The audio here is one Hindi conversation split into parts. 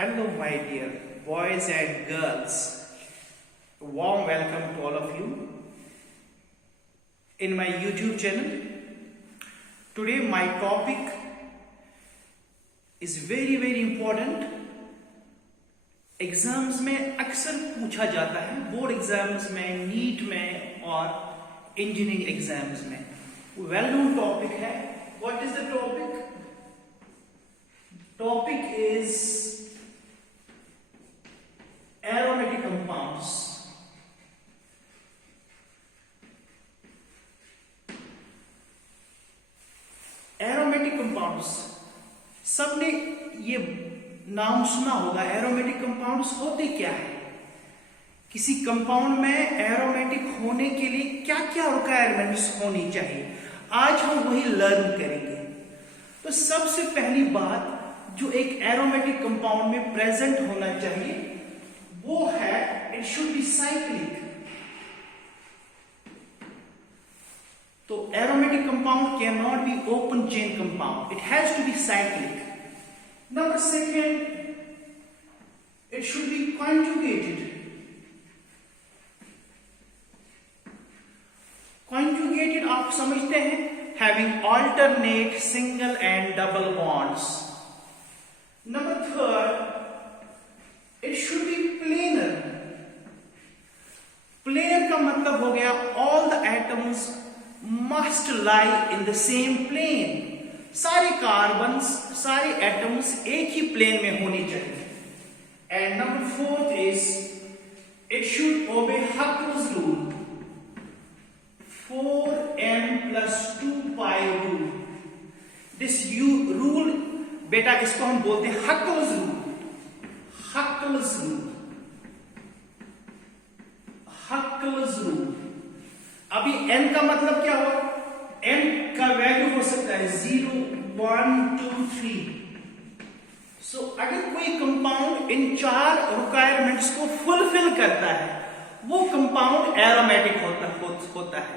Hello, my dear boys and girls. A warm welcome to all of you in my YouTube channel. Today, my topic is very important. Exams में अक्सर पूछा जाता है, बोर्ड एग्जाम्स में, नीट में और इंजीनियरिंग एग्जाम्स में. वेल नोन टॉपिक है. What is the topic? Topic is aromatic compounds. Aromatic compounds, सबने ये नाम सुना होगा. एरोमेटिक कंपाउंड्स होते क्या है? किसी कंपाउंड में एरोमेटिक होने के लिए क्या क्या रिक्वायरमेंट्स होनी चाहिए, आज हम वही लर्न करेंगे. तो सबसे पहली बात जो एक एरोमेटिक कंपाउंड में प्रेजेंट होना चाहिए वो है, इट शुड बी साइक्लिक. तो aromatic compound can not be open chain compound, it has to be cyclic. Number second, it should be conjugated. Conjugated आप समझते हैं, having alternate single and double bonds. Number third, it should be planar. Planar का मतलब हो गया all the atoms must lie in the same plane. सारे कार्बन्स, सारे एटम्स एक ही प्लेन में होनी चाहिए. And number fourth is it should ओबे Huckel's rule, 4m+2π rule. This rule बेटा इसको हम बोलते हैं Huckel's rule. Huckel's rule, Huckel's rule. अभी n का मतलब क्या हुआ? n का वैल्यू हो सकता है 0, 1, 2, 3. सो अगर कोई कंपाउंड इन चार रिक्वायरमेंट्स को फुलफिल करता है वो कंपाउंड एरोमेटिक होता है.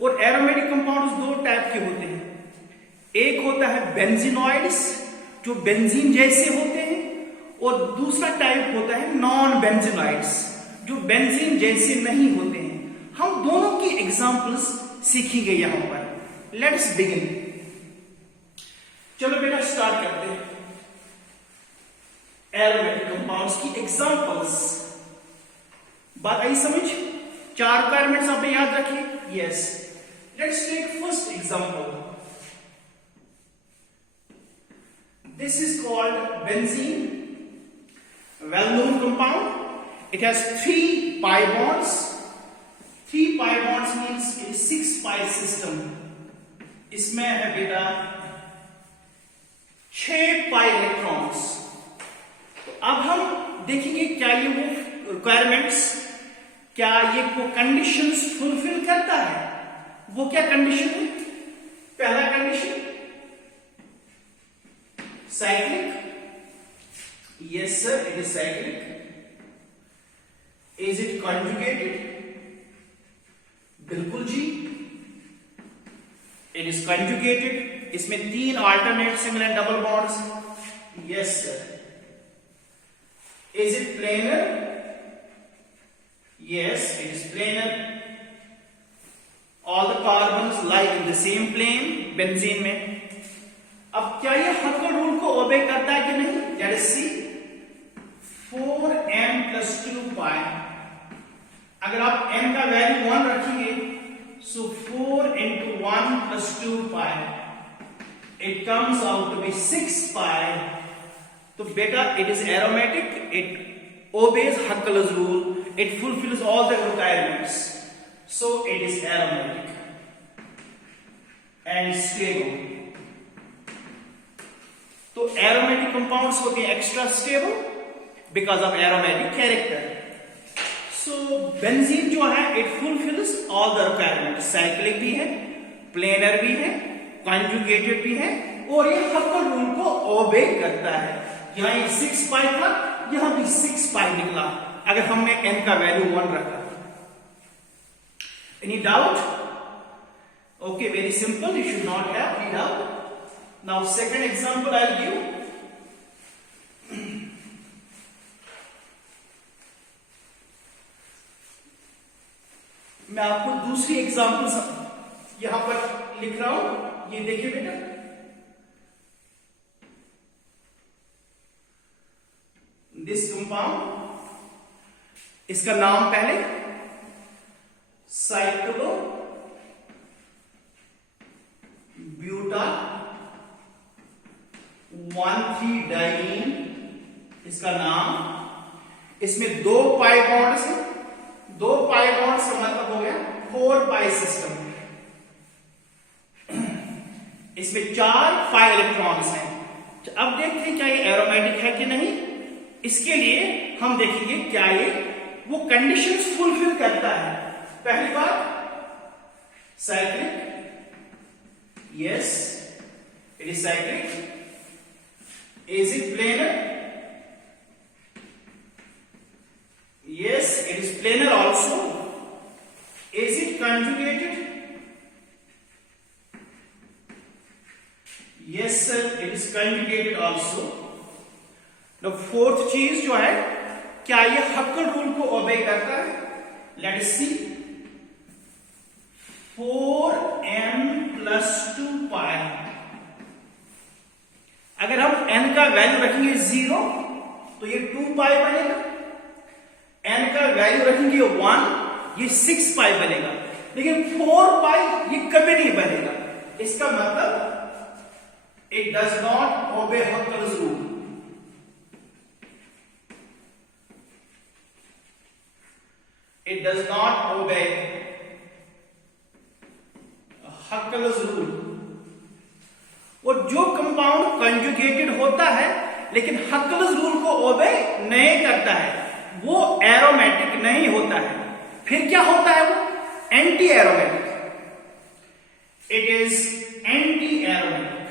और एरोमेटिक कंपाउंड्स दो टाइप के होते हैं. एक होता है बेंजीनॉइड्स जो बेंजीन जैसे होते हैं, और दूसरा टाइप होता है नॉन बेंजीनॉइड्स जो बेंजीन जैसे नहीं होते हैं. हम दोनों की एग्जांपल्स सीखेंगे यहां पर. Let's begin. चलो बेटा स्टार्ट करते हैं. एरोमेटिक कंपाउंड्स की एग्जांपल्स. बात आई समझ? चार रिक्वायरमेंट्स आपने याद रखिए. Yes, let's take first example. This is called benzene, well known compound. It has 3 pi bonds. 3 pi bonds means it is 6 pi system. इसमें है बेटा 6 pi इलेक्ट्रॉन्स. अब हम देखेंगे क्या ये वो रिक्वायरमेंट्स, क्या ये वो कंडीशंस फुलफिल करता है. वो क्या कंडीशन है? पहला condition cyclic. Yes sir, it is cyclic. Is it conjugated? बिल्कुल जी, इट इज कंजुगेटेड. इसमें 3 alternate single and double bonds. Yes sir. Is it planar? Yes, it is planar. All the carbons lie in the same plane benzene में. अब क्या ये हकल रूल को ओबे करता है कि नहीं? लेट अस सी. 4m+2π. अगर आप m का वैल्यू 1 रखेंगे, so 4 into 1 plus 2π, it comes out to be 6π. तो बेटा it is aromatic, it obeys Huckel's rule, it fulfills all the requirements, so it is aromatic and stable. तो aromatic compounds होते हैं extra stable because of aromatic character. So benzene जो है it fulfils all the requirement. Cyclic भी है, प्लेनर भी है, कॉन्जुगेटेड भी है, और ये हकल रूल को ओबे करता है. यहां ये 6 pi था, यहां भी 6 pi निकला अगर हमने n का वैल्यू 1 रखा. Any doubt? Okay, very simple, you should not have any doubt. Now second example I will give. मैं आपको दूसरी एग्जांपल यहां पर लिख रहा हूं, ये देखिए बेटा, दिस कंपाउंड, इसका नाम पहले साइक्लो ब्यूटा 1,3-डाइईन, इसका नाम, इसमें 2 पाई बॉन्ड्स हैं, 2 पाई बॉन्ड्स का मतलब हो गया 4 पाई सिस्टम, इसमें 4 पाई इलेक्ट्रॉन्स हैं। तो अब देखते हैं क्या ये एरोमेटिक है कि नहीं। इसके लिए हम देखेंगे क्या ये वो कंडीशंस फुलफिल करता है। पहली बात, cyclic, yes it is cyclic. Is it planar? Yes, it is planar also. Is it conjugated? Yes sir, it is conjugated also. Now fourth चीज जो है, क्या ये हक्कल रूल को ओबे करता है? Let us see. 4n plus 2 pi. अगर हम n का वैल्यू रखेंगे 0 तो ये 2 pi बनेगा, n का वैल्यू रखेंगे 1, ये 6 पाई बनेगा, लेकिन 4 पाई ये कभी नहीं बनेगा। इसका मतलब it does not obey Huckel's rule. It does not obey Huckel's rule. और जो कंपाउंड कंजुगेटेड होता है लेकिन हक्कल्स रूल को ओबे नहीं करता है, वो एरोमेटिक नहीं होता है। फिर क्या होता है वो? Anti aromatic. It is anti aromatic.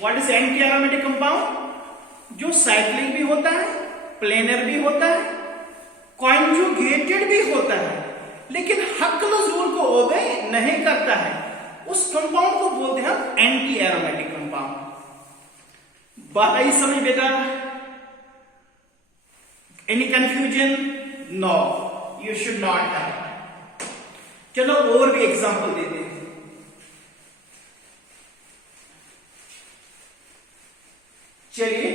What is anti aromatic compound? जो साइक्लिक भी होता है, प्लेनर भी होता है, कॉन्जुगेटेड भी होता है, लेकिन हक्कल्स रूल को ओबे नहीं करता है, उस कंपाउंड को बोलते हैं हम एंटी एरोमेटिक कंपाउंड। बात आई समझ बेटा? Any confusion? No, you should not have. चलो और भी एग्जांपल देते हैं। चलिए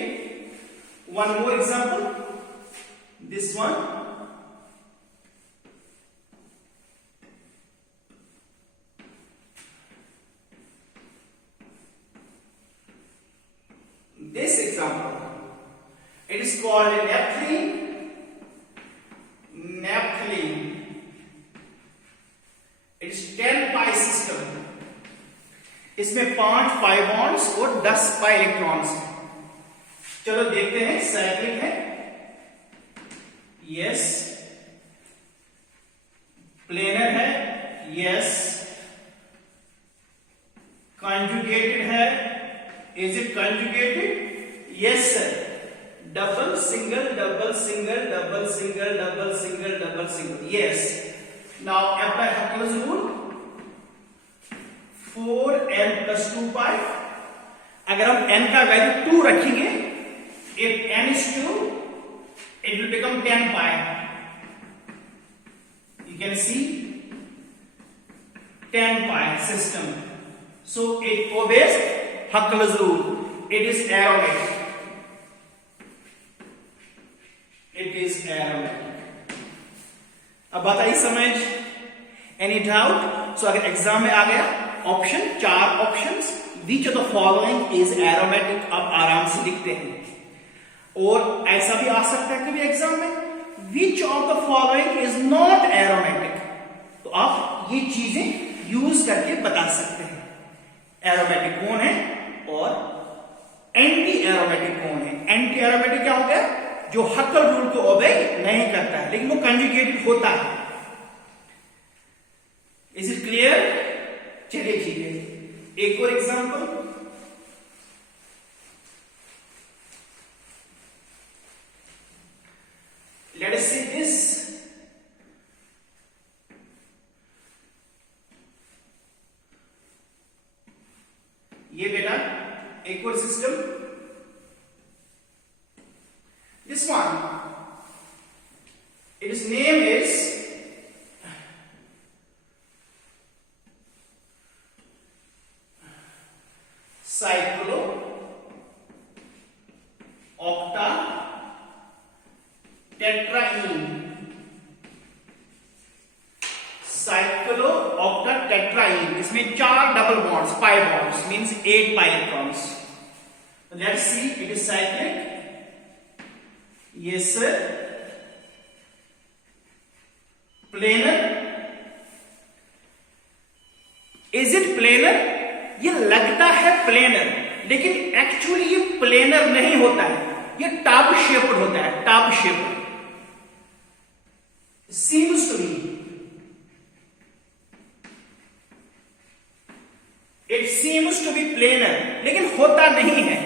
one more example, this one. This example, it is called naphthalene. Naphthalene. It is 10 pi system. इसमें 5 पाई बॉन्ड्स और 10 पाई इलेक्ट्रॉन्स। चलो देखते हैं। साइक्लिक है, यस। प्लेनर है, यस। कॉन्जुगेटेड है, is it conjugated? Yes sir. Double single double single double single double single double single, yes. Now apply Huckel's rule, 4n plus 2 pi। अगर हम n का वैल्यू 2 रखेंगे, if n is 2 it will become 10 pi। you can see 10 pi system, so it obeys Huckel's rule. It is aromatic. It is aromatic. अब बात आई समझ? Any doubt? सो अगर एग्जाम में आ गया option, 4 options, which of the following is aromatic, आप आराम से लिखते हैं। और ऐसा भी आ सकता है कभी एग्जाम में, which of the following is not aromatic, तो आप ये चीजें यूज करके बता सकते हैं एरोमेटिक कौन है और एंटी एरोमेटिक कौन है। एंटी एरोमेटिक क्या हो गया? जो हक्कल रूल को ओबे नहीं करता है लेकिन वो कंजुगेटेड होता है। Is it clear? चलिए ठीक है, एक और example. Late us see this. ये बेटा एक और system, this one. Its name is cyclooctatetraene. Cyclooctatetraene. इसमें 4 double bonds, pi bonds means 8 pi electrons. Let's see, it is cyclic. Yes sir. Planar. Is it planar? ये लगता है प्लेनर, लेकिन एक्चुअली ये प्लेनर नहीं होता है, ये टब शेप्ड होता है, tub shaped. Seems to be. It seems to be planar, लेकिन होता नहीं है.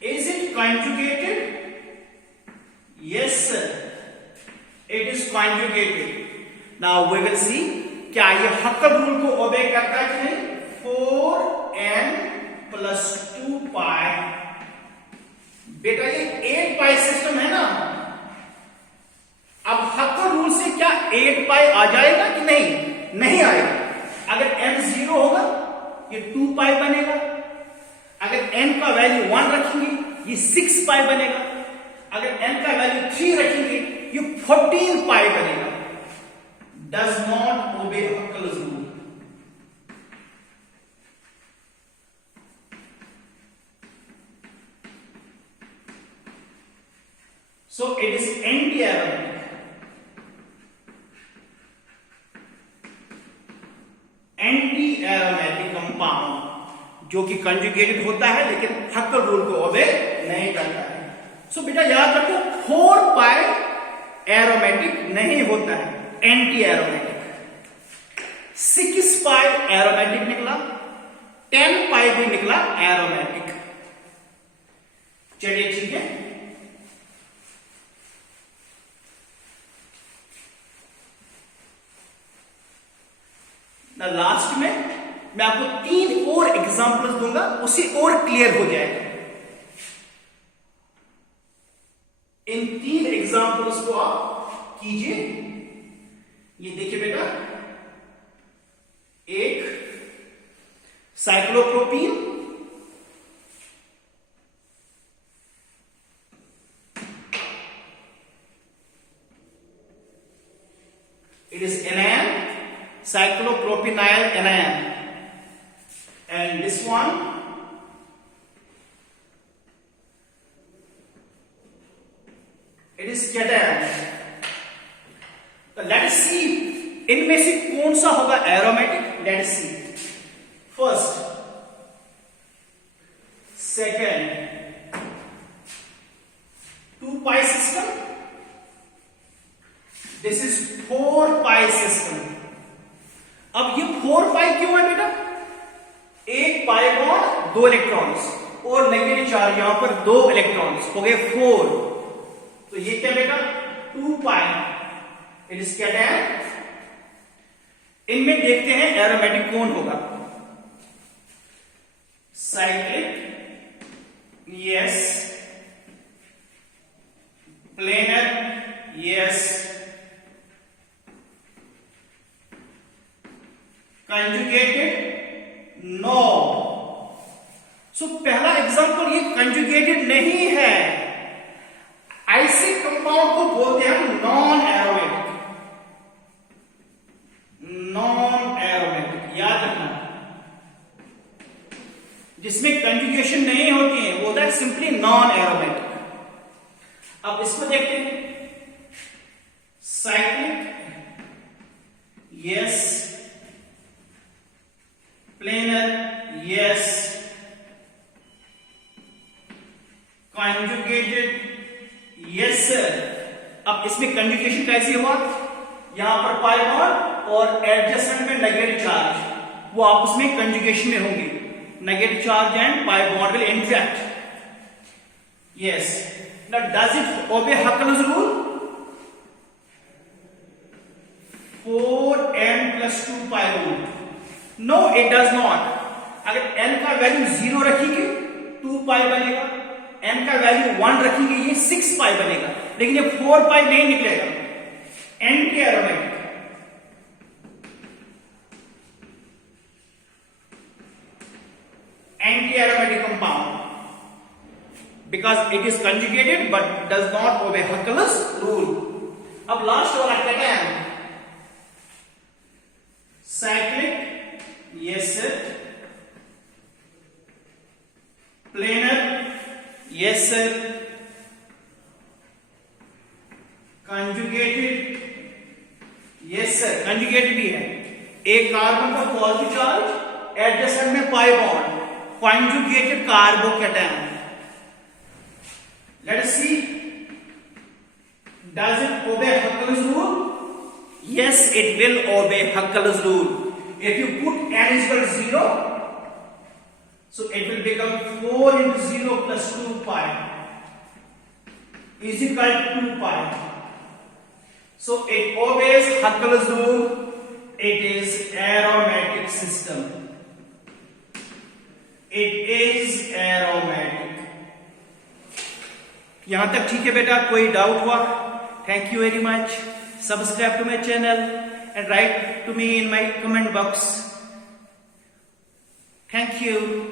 Is it conjugated? Yes sir. It is conjugated. Now we will see क्या ये हक्कल रूल को ओबे करता है कि नहीं. 4n plus 2 pi. बेटा ये 8 pi सिस्टम है ना. अब हक्कल रूल से क्या 8 pi आ जाएगा कि नहीं? नहीं आएगा. अगर n 0 होगा ये 2 pi बनेगा. अगर n का वैल्यू 1 रखेंगे ये 6 pi बनेगा. अगर n का वैल्यू 3 रखेंगे ये 14 pi बनेगा. Does not obey Huckel's rule. So it is anti-aromatic. Anti-aromatic compound जो कि कंजुगेटेड होता है लेकिन हक्कल रूल को ओबे नहीं करता है. सो बेटा याद रखो 4 pi एरोमेटिक नहीं होता है, एंटी एरोमेटिक. 6 pi एरोमेटिक निकला, 10 pi भी निकला एरोमेटिक. चलिए ठीक है. लास्ट में मैं आपको 3 और एग्जांपल्स दूंगा, उसे और क्लियर हो जाएगा. इन 3 एग्जांपल्स को आप कीजिए. ये देखिए बेटा, एक cyclopropene, it is anion, cyclopropynyl anion, and this one it is cation. Let us see इनमें से कौन सा होगा aromatic. Let us see. First, second, 2 pi system. This is 4 pi system. अब ये 4 pi क्यों है बेटा? 1 pi बॉन्ड 2 इलेक्ट्रॉन्स और नेगेटिव चार्ज यहां पर 2 इलेक्ट्रॉन्स हो गए 4. तो ये क्या बेटा? 2 pi. It is cation. इनमें देखते हैं एरोमेटिक कौन होगा. Cyclic, yes. Planar, yes. Conjugated, no. So पहला एग्जांपल ये कंजुगेटेड नहीं है. ऐसे कंपाउंड को बोलते हैं नॉन एरोमेटिक. नॉन एरोमेटिक याद रखना. जिसमें कंजुगेशन नहीं होती है वो होता है सिंपली नॉन एरोमेटिक. अब इसको देखते हैं. Cyclic, yes. Planar, yes. Conjugated, yes sir. अब इसमें कंजुगेशन कैसे हुआ? यहां पर पाई बॉन्ड और एडजेसेंट में नेगेटिव चार्ज, वो आपस में कंजुगेशन में होंगे. Negative charge and pi bond will interact. Yes. Now does it obey Huckel's rule? 4n plus 2 pi rule. No it does not. अगर n का वैल्यू 0 रखेंगे 2 pi बनेगा. n का वैल्यू 1 रखेंगे ये 6 पाई बनेगा, लेकिन ये 4 पाई नहीं निकलेगा। Anti aromatic compound because it is conjugated but does not obey Huckel's rule. अब लास्ट वाला cation, cyclic, yes sir, planar, yes sir, conjugated, yes sir, conjugated भी है। एक कार्बन का पॉजिटिव चार्ज एडजेसेंट में pi bond, conjugated carbocation. Let us see, does it obey Huckel's rule? Yes, it will obey Huckel's rule. If you put n is equal to 0, so it will become 4 into 0 plus 2 pi is equal to 2 pi. So it obeys Huckel's rule. It is aromatic system. It is aromatic. यहां तक ठीक है बेटा? कोई डाउट हुआ? Thank you very much. Subscribe to my channel and write to me in my comment box. Thank you.